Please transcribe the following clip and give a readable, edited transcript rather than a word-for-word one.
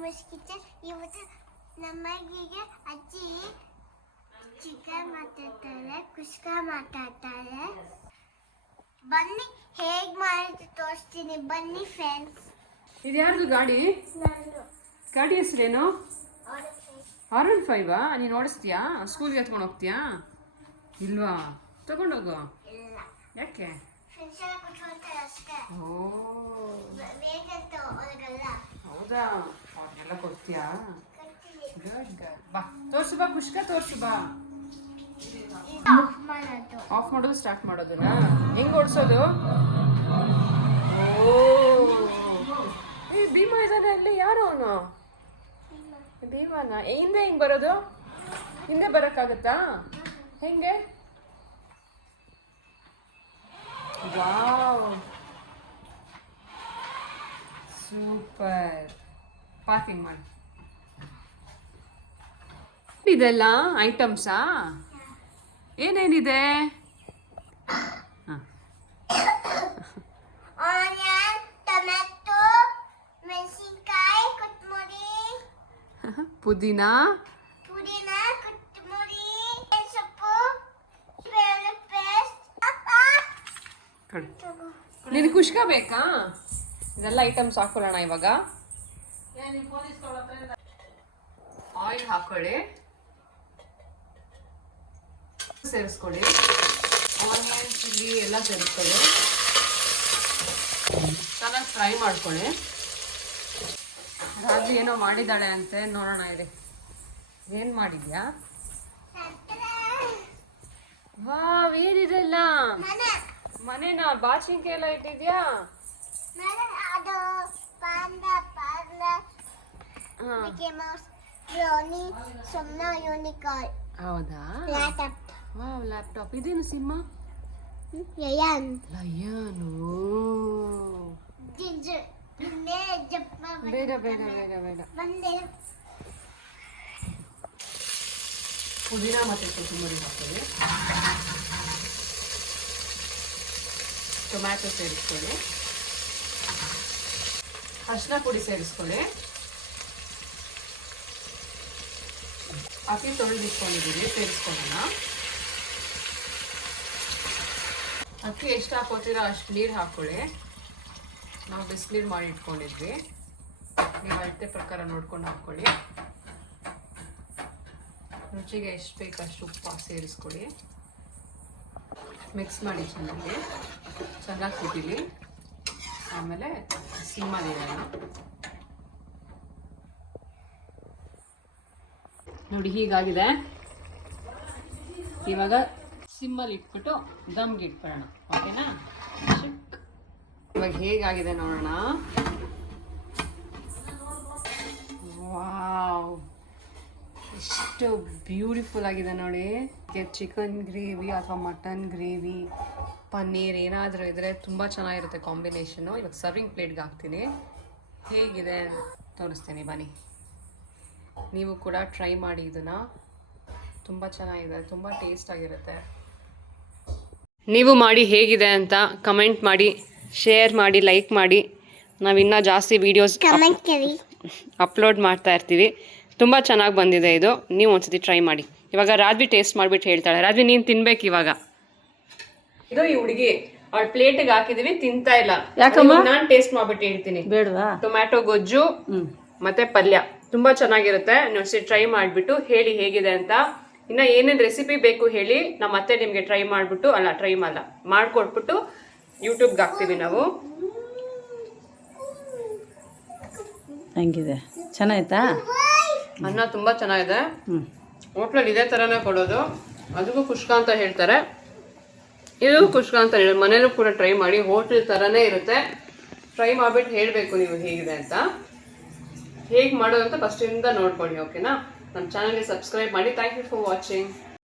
Umesh kitchen. ಇವತ್ತು ನಮ್ಮನೆಗೆ ಅಜ್ಜಿ ಚಿಕನ್ ಮಾತಾಡ್ತಾರೆ, ಕುಷ್ಕ ಮಾತಾಡ್ತಾರೆ. ಬನ್ನಿ ಹೇಗೆ ಮಾಡಿದ್ದು ತೋರಿಸ್ತೀನಿ. ಬನ್ನಿ ಫ್ರೆಂಡ್ಸ್. ಇದು ಯಾರ್ದು ಗಾಡಿ? ಗಾಡಿ ಹೆಸರೇನು? R15. ನೀನು ಓಡಿಸ್ತೀಯಾ? ಸ್ಕೂಲ್ಗೆ ಎತ್ಕೊಂಡು ಹೋಗ್ತೀಯಾ? ಇಲ್ವಾ? ತಗೊಂಡೋಗು. ಯಾಕೆ? ಹೌದಾ? ಎಲ್ಲ ಕೊಡ್ತೀಯಾ? ಗುಡ್. ಬಾ ತೋರ್ಸು ಬಾ, ಕುಷ್ಕ ತೋರ್ಸು ಬಾ. ಆಫ್ ಮಾಡೋದು ಸ್ಟಾರ್ಟ್ ಮಾಡೋದನ್ನ ಹೆಂಗ್ ಓಡಿಸೋದು? ಓ ಏ ಭೀಮಾ ಇದ್ದಾನೆ ಅಲ್ಲಿ. ಯಾರು ಅವನು? ಭೀಮಾನ? ಹಿಂದೆ ಹೆಂಗ್ ಬರೋದು? ಹಿಂದೆ ಬರೋಕ್ಕಾಗತ್ತಾ? ಹೆಂಗೆ? Wow, super. ಪಾರ್ಕಿಂಗ್ ಮಾಡಿ. ಇದೆಲ್ಲ ಐಟಮ್ಸಾ? ಏನೇನಿದೆ? ಆನಿಯನ್, ಟೊಮೆಟೊ, ಮೆಣಸಿನಕಾಯಿ, ಕೊತ್ತಂಬರಿ, ಪುದೀನ, ಕೊತ್ತಂಬರಿ, ಸೊಪ್ಪು, ಬೆಳ್ಳುಳ್ಳಿ ಪೇಸ್ಟ್. ನಿನ್ ಕುಷ್ಕ ಬೇಕಾ? ಇದೆಲ್ಲ ಐಟಮ್ಸ್ ಹಾಕೊಳ್ಳೋಣ ಇವಾಗ. ಆಯಿಲ್ ಹಾಕೊಳ್ಳಿ, ಸೇರಿಸ್ಕೊಳ್ಳಿ, ಆನಿಯನ್, ಚಿಲ್ಲಿ ಎಲ್ಲ ಸೇರಿಸ್ಕೊಳ್ಳಿ, ಚೆನ್ನಾಗಿ ಫ್ರೈ ಮಾಡ್ಕೊಳ್ಳಿ. ರಾಜು ಏನೋ ಮಾಡಿದ್ದಾಳೆ ಅಂತೆ, ನೋಡೋಣ ಇರಿ. ಏನು ಮಾಡಿದ್ಯಾ? ವಾವ್, ಏನಿದೆಲ್ಲ? ಮನೆನಾ? ಬಾಚಿಂಕೆ ಎಲ್ಲ ಇಟ್ಟಿದ್ಯಾ? ಹೌದಾ? Wow, laptop. ಇದೇನು ಸಿಂಹ? ಲಯನು. ಬೇಡ ಬೇಡ ಬೇಡ ಬೇಡ. ಪುದೀನ ಮತ್ತೆ ಕೊತ್ತಂಬರಿ ಹಾಕೊಳ್ಳಿ, ಟೊಮ್ಯಾಟೊ ಸೇರಿಸ್ಕೊಳ್ಳಿ, ಅರಿಶಿನ ಪುಡಿ ಸೇರಿಸ್ಕೊಳ್ಳಿ. ಅಕ್ಕಿ ತೊಳೆದಿಟ್ಕೊಂಡಿದ್ದೀವಿ, ಸೇರಿಸ್ಕೊಳ್ಳೋಣ. ಅಕ್ಕಿ ಎಷ್ಟು ಹಾಕೋತೀರೋ ಅಷ್ಟು ನೀರು ಹಾಕೊಳ್ಳಿ. ನಾವು ಬಿಸಿನೀರು ಮಾಡಿ ಇಟ್ಕೊಂಡಿದ್ವಿ, ನೀವು ಅಳತೆ ಪ್ರಕಾರ ನೋಡ್ಕೊಂಡು ಹಾಕ್ಕೊಳ್ಳಿ. ರುಚಿಗೆ ಎಷ್ಟು ಬೇಕು ಅಷ್ಟು ಉಪ್ಪು ಸೇರಿಸ್ಕೊಳ್ಳಿ. ಮಿಕ್ಸ್ ಮಾಡಿ ಚೆನ್ನಾಗಿ ಕುದೀಲಿ. ಆಮೇಲೆ ಸಿಮ್ಮಲ್ಲಿಡೋಣ. ನೋಡಿ ಹೀಗಾಗಿದೆ. ಇವಾಗ ಸಿಮ್ಮಲ್ಲಿ ಇಟ್ಬಿಟ್ಟು ದಮ್ಗೆ ಇಟ್ಕೊಳ್ಳೋಣ. ಓಕೆನಾ? ಇವಾಗ ಹೇಗಾಗಿದೆ ನೋಡೋಣ. ವಾವ್, ಎಷ್ಟು ಬ್ಯೂಟಿಫುಲ್ ಆಗಿದೆ ನೋಡಿ. ಚಿಕನ್ ಗ್ರೇವಿ ಅಥವಾ ಮಟನ್ ಗ್ರೇವಿ, ಪನ್ನೀರ್ ಏನಾದರೂ ಇದ್ದರೆ ತುಂಬ ಚೆನ್ನಾಗಿರುತ್ತೆ ಕಾಂಬಿನೇಷನು. ಇವಾಗ ಸರ್ವಿಂಗ್ ಪ್ಲೇಟ್ಗೆ ಹಾಕ್ತೀನಿ. ಹೇಗಿದೆ ತೋರಿಸ್ತೀನಿ ಬನ್ನಿ. ನೀವು ಕೂಡ ಟ್ರೈ ಮಾಡಿ ಇದನ್ನು. ತುಂಬ ಚೆನ್ನಾಗಿದೆ, ತುಂಬ ಟೇಸ್ಟ್ ಆಗಿರುತ್ತೆ. ನೀವು ಮಾಡಿ ಹೇಗಿದೆ ಅಂತ ಕಮೆಂಟ್ ಮಾಡಿ, ಶೇರ್ ಮಾಡಿ, ಲೈಕ್ ಮಾಡಿ. ನಾವಿನ್ನೂ ಜಾಸ್ತಿ ವೀಡಿಯೋಸ್ ಅಪ್ಲೋಡ್ ಮಾಡ್ತಾ ಇರ್ತೀವಿ. ತುಂಬ ಚೆನ್ನಾಗಿ ಬಂದಿದೆ ಇದು. ನೀವು ಒಂದ್ಸತಿ ಟ್ರೈ ಮಾಡಿ. ಇವಾಗ ರಾಜ್ವಿ ಟೇಸ್ಟ್ ಮಾಡಿಬಿಟ್ಟು ಹೇಳ್ತಾಳೆ. ರಾಜ್ವಿ ನೀನು ತಿನ್ಬೇಕು ಇವಾಗ. ಇದು ಈ ಹುಡುಗಿ ಅವಳ ಪ್ಲೇಟಿಗೆ ಹಾಕಿದೀವಿ, ತಿಂತಾ ಇಲ್ಲ. ಯಾಕಮ್ಮ? ನಾನು ಟೇಸ್ಟ್ ಮಾಡ್ಬಿಟ್ಟು ಹೇಳ್ತೀನಿ. ಬೇಡವಾ? ಟೊಮ್ಯಾಟೊ ಗೊಜ್ಜು ಮತ್ತೆ ಪಲ್ಯ ತುಂಬಾ ಚೆನ್ನಾಗಿರುತ್ತೆ. ನೀವು ಟ್ರೈ ಮಾಡಿಬಿಟ್ಟು ಹೇಳಿ ಹೇಗಿದೆ ಅಂತ. ಇನ್ನ ಏನೇನು ರೆಸಿಪಿ ಬೇಕು ಹೇಳಿ, ನಮ್ಮ ಅತ್ತೆ ನಿಮಗೆ ಟ್ರೈ ಮಾಡ್ಕೊಟ್ಬಿಟ್ಟು ಯೂಟ್ಯೂಬ್ಗೆ ಹಾಕ್ತೀವಿ ನಾವು. ಹೆಂಗಿದೆ? ಚೆನ್ನಾಯ್ತಾ? ಅನ್ನ ತುಂಬಾ ಚೆನ್ನಾಗಿದೆ. ಹೋಟ್ಲಲ್ಲಿ ಇದೇ ಥರನೇ ಕೊಡೋದು. ಅದಕ್ಕೂ ಕುಷ್ಕ ಅಂತ ಹೇಳ್ತಾರೆ, ಇದು ಕುಷ್ಕ ಅಂತ ಹೇಳಿ. ಮನೇಲೂ ಕೂಡ ಟ್ರೈ ಮಾಡಿ, ಹೋಟ್ಲ್ ಥರನೇ ಇರುತ್ತೆ. ಟ್ರೈ ಮಾಡಿಬಿಟ್ಟು ಹೇಳಬೇಕು ನೀವು ಹೇಗಿದೆ ಅಂತ. ಹೇಗೆ ಮಾಡೋದು ಅಂತ ಫಸ್ಟಿಂದ ನೋಡ್ಕೊಳ್ಳಿ. ಓಕೆನಾ? ನಮ್ಮ ಚಾನಲ್ಗೆ ಸಬ್ಸ್ಕ್ರೈಬ್ ಮಾಡಿ. Thank you for watching.